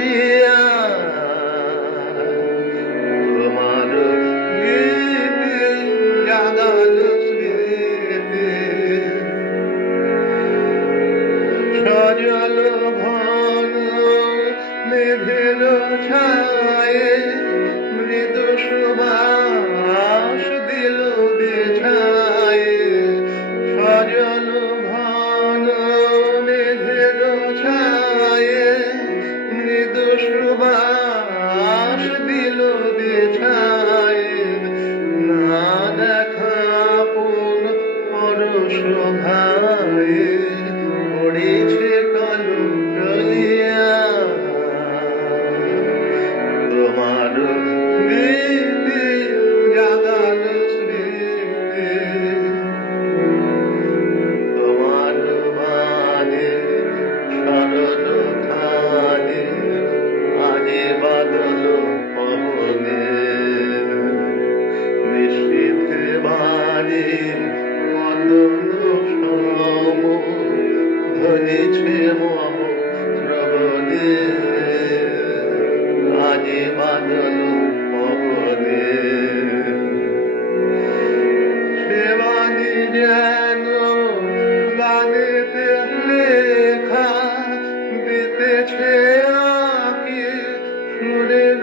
দিয়া তোমার গীতে গাদাল স্মৃতি সজল ঘন নিধিল ছায় মৃদু সুবাস দিল। শোভায় হয়েছে মম শ্রবণে আজি বাদল পবনে সেবাণী যেন গানেতে লেখা দিতেছে আঁকে সুরের